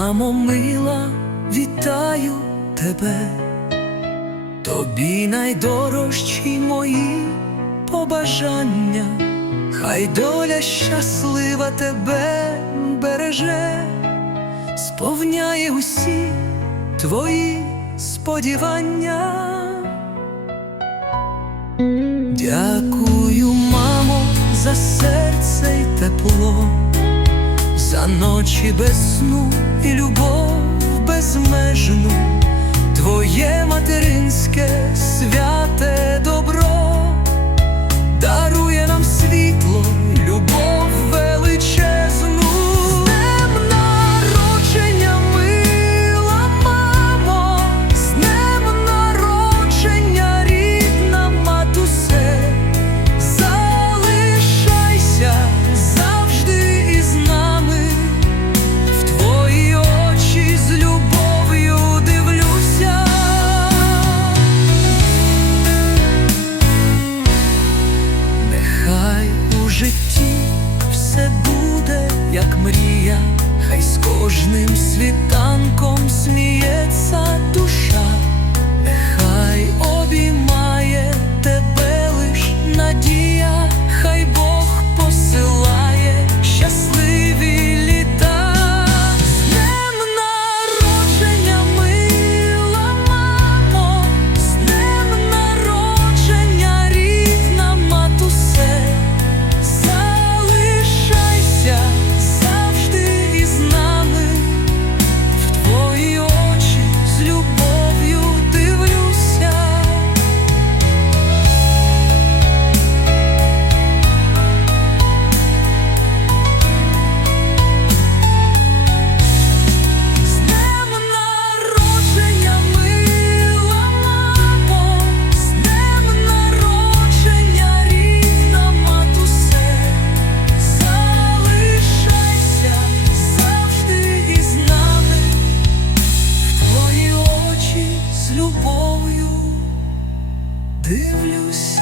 Мамо мила, вітаю тебе, тобі найдорожчі мої побажання, хай доля щаслива тебе береже, сповняє усі твої сподівання. Дякую, мамо, за тепло, за ночі без сну і любов кожним світанком Дивлюсь